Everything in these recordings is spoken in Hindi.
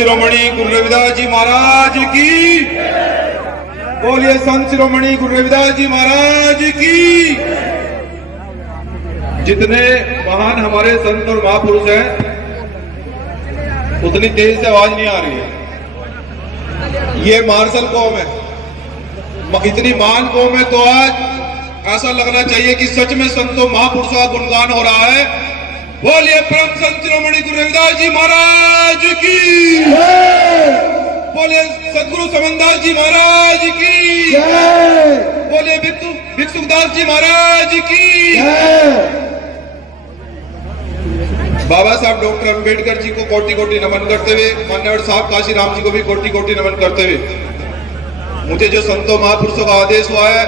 शिरोमणि गुरु रविदास जी महाराज की बोलिए। संत शिरोमणि गुरु रविदास जी महाराज की। जितने महान हमारे संत और महापुरुष हैं उतनी तेज से आवाज नहीं आ रही है। ये मार्शल कौम है, इतनी महान कौम है, तो आज ऐसा लगना चाहिए कि सच में संतों महापुरुषों का गुणगान हो रहा है। बोलिए परम संत शिरोमणि गुरु रविदास जी महाराज की। बोलिए सदगुरु समनदास जी महाराज की। बोलिए भिक्षुकदास जी महाराज की। बाबा साहब डॉक्टर अंबेडकर जी को कोटि कोटि नमन करते हुए, मान्यवर साहब काशीराम जी को भी कोटि कोटि नमन करते हुए, मुझे जो संतों महापुरुषों का आदेश हुआ है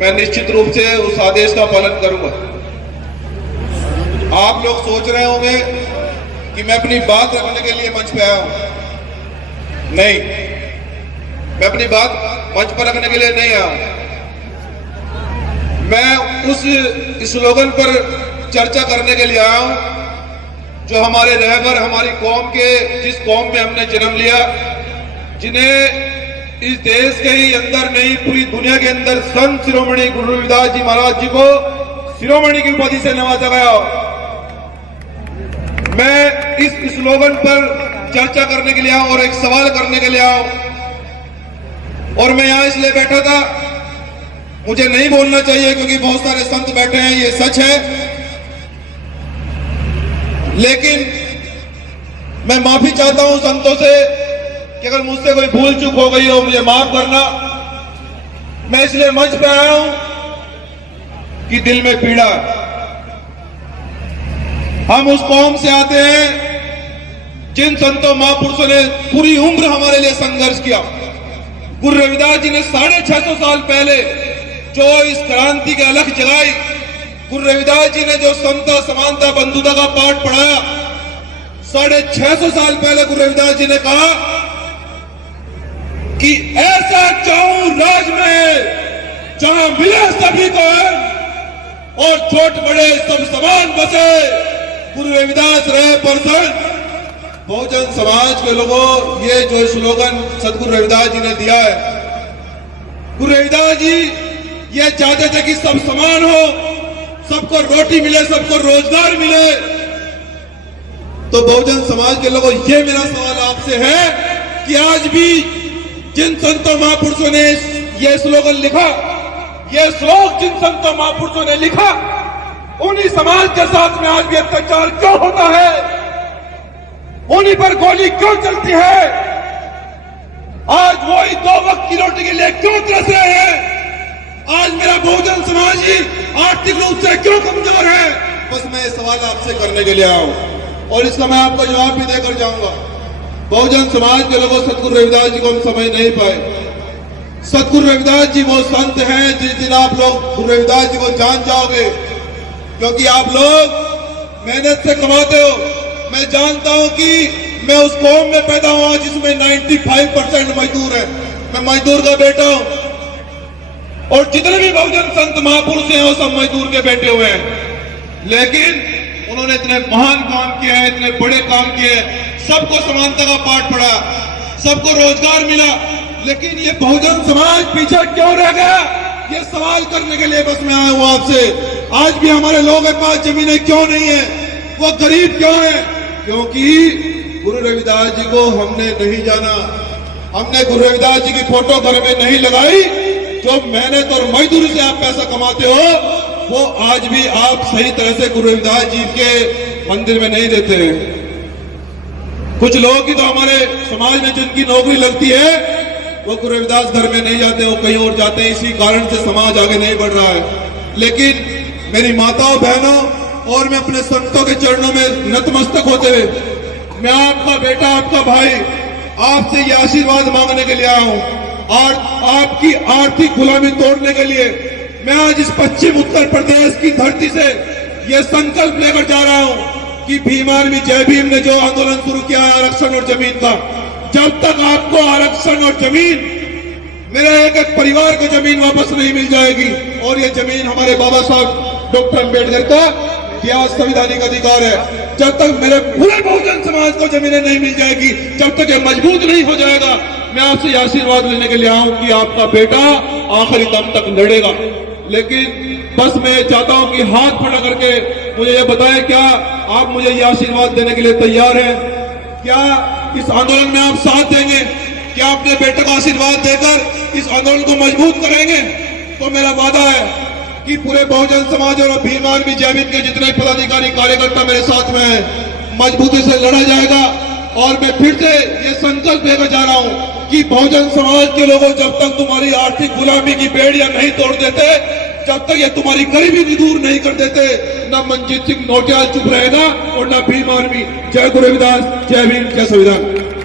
मैं निश्चित रूप से उस आदेश का पालन करूंगा। आप लोग सोच रहे होंगे कि मैं अपनी बात रखने के लिए मंच पे आया हूं। नहीं, मैं अपनी बात मंच पर रखने के लिए नहीं आया हूं। मैं उस स्लोगन पर चर्चा करने के लिए आया हूं जो हमारे रहबर, हमारी कौम के, जिस कौम में हमने जन्म लिया, जिन्हें इस देश के ही अंदर नहीं पूरी दुनिया के अंदर संत शिरोमणि गुरु रविदास जी महाराज जी को शिरोमणि की उपाधि से नवाजा गया। मैं इस स्लोगन पर चर्चा करने के लिए आया और एक सवाल करने के लिए आया, और मैं यहां इसलिए बैठा था, मुझे नहीं बोलना चाहिए क्योंकि बहुत सारे संत बैठे हैं, ये सच है, लेकिन मैं माफी चाहता हूं संतों से कि अगर मुझसे कोई भूल चूक हो गई हो मुझे माफ करना। मैं इसलिए मंच पे आया हूं कि दिल में पीड़ा, हम उस कौम से आते हैं जिन संतों महापुरुषों ने पूरी उम्र हमारे लिए संघर्ष किया। गुरु रविदास जी ने 650 साल पहले जो इस क्रांति की अलख जगाई, गुरु रविदास जी ने जो समता समानता बंधुता का पाठ पढ़ाया, 650 साल पहले गुरु रविदास जी ने कहा कि ऐसा चाहूं राज में जहां मिले सभी को और छोट बड़े सब समान बसे, गुरु रविदास रहे प्रसन्न। बहुजन समाज के लोगों, ये जो स्लोगन सदगुरु रविदास जी ने दिया है, गुरु रविदास जी ये चाहते थे कि सब समान हो, सबको रोटी मिले, सबको रोजगार मिले। तो बहुजन समाज के लोगों, ये मेरा सवाल आपसे है कि आज भी जिन संतों महापुरुषों ने ये स्लोगन लिखा, ये श्लोक जिन संतों महापुरुषों ने लिखा, उन्हीं समाज के साथ में आज भी अत्याचार क्यों होता है? उन्हीं पर गोली क्यों चलती है? आज वही 2 वक्त की रोटी के लिए क्यों तरस रहे हैं? आज मेरा बहुजन समाज ही आर्थिक रूप से क्यों कमजोर है? बस मैं ये सवाल आपसे करने के लिए आया हूं और इसका मैं आपको जवाब भी देकर जाऊंगा। बहुजन समाज के लोगों, सदगुरु रविदास जी को हम समझ नहीं पाए। सदगुरु रविदास जी वो संत हैं जिस दिन आप लोग गुरु रविदास जी को जान जाओगे, क्योंकि आप लोग मेहनत से कमाते हो। मैं जानता हूं कि मैं उस कौम में पैदा हुआ जिसमें 95% मजदूर है। मैं मजदूर का बेटा हूं और जितने भी बहुजन संत महापुरुष हैं वो सब मजदूर के बेटे हुए हैं, लेकिन उन्होंने इतने महान काम किए हैं, इतने बड़े काम किए हैं, सबको समानता का पाठ पढ़ा, सबको रोजगार मिला, लेकिन ये बहुजन समाज पीछे क्यों रह गया? ये सवाल करने के लिए बस मैं आया हूं आपसे। आज भी हमारे लोगों के पास जमीनें क्यों नहीं है? वो गरीब क्यों है? क्योंकि गुरु रविदास जी को हमने नहीं जाना, हमने गुरु रविदास जी की फोटो घर में नहीं लगाई। जो मेहनत और मजदूरी से आप पैसा कमाते हो वो आज भी आप सही तरह से गुरु रविदास जी के मंदिर में नहीं देते हैं। कुछ लोग की तो हमारे समाज में जिनकी नौकरी लगती है वो गुरु रविदास घर में नहीं जाते, वो कहीं और जाते हैं। इसी कारण से समाज आगे नहीं बढ़ रहा है। लेकिन मेरी माताओं बहनों, और मैं अपने संतों के चरणों में नतमस्तक होते हुए, मैं आपका बेटा, आपका भाई, आपसे ये आशीर्वाद मांगने के लिए आया हूं और आपकी आर्थिक गुलामी तोड़ने के लिए मैं आज इस पश्चिम उत्तर प्रदेश की धरती से ये संकल्प लेकर जा रहा हूं कि भीम आर्मी जय भीम ने जो आंदोलन शुरू किया है आरक्षण और जमीन का, जब तक आपको आरक्षण और जमीन, मेरे एक एक परिवार को जमीन वापस नहीं मिल जाएगी, और ये जमीन हमारे बाबा साहब डॉक्टर अंबेडकर का यह संवैधानिक अधिकार है। जब तक मेरे पूरे बहुजन समाज को जमीनें नहीं मिल जाएगी, जब तक ये मजबूत नहीं हो जाएगा, मैं आपसे यह आशीर्वाद लेने के लिए आऊं कि आपका बेटा आखिरी दम तक लड़ेगा। लेकिन बस मैं चाहता हूं कि हाथ खड़ा करके मुझे ये बताएं, क्या आप मुझे यह आशीर्वाद देने के लिए तैयार हैं? क्या इस आंदोलन में आप साथ देंगे? क्या अपने बेटे को आशीर्वाद देकर इस आंदोलन को मजबूत करेंगे? तो मेरा वादा है कि पूरे बहुजन समाज और भीम आर्मी जय भीम के जितने पदाधिकारी कार्यकर्ता मेरे साथ में हैं, मजबूती से लड़ा जाएगा। और मैं फिर से ये संकल्प लेकर जा रहा हूं कि बहुजन समाज के लोगों, जब तक तुम्हारी आर्थिक गुलामी की बेड़ियां नहीं तोड़ देते, जब तक ये तुम्हारी गरीबी भी दूर नहीं कर देते, ना मनजीत सिंह नौटियाल चुप रहेगा और ना भीम आर्मी। जय गुरु रविदास, जय भीम, जय संविधान।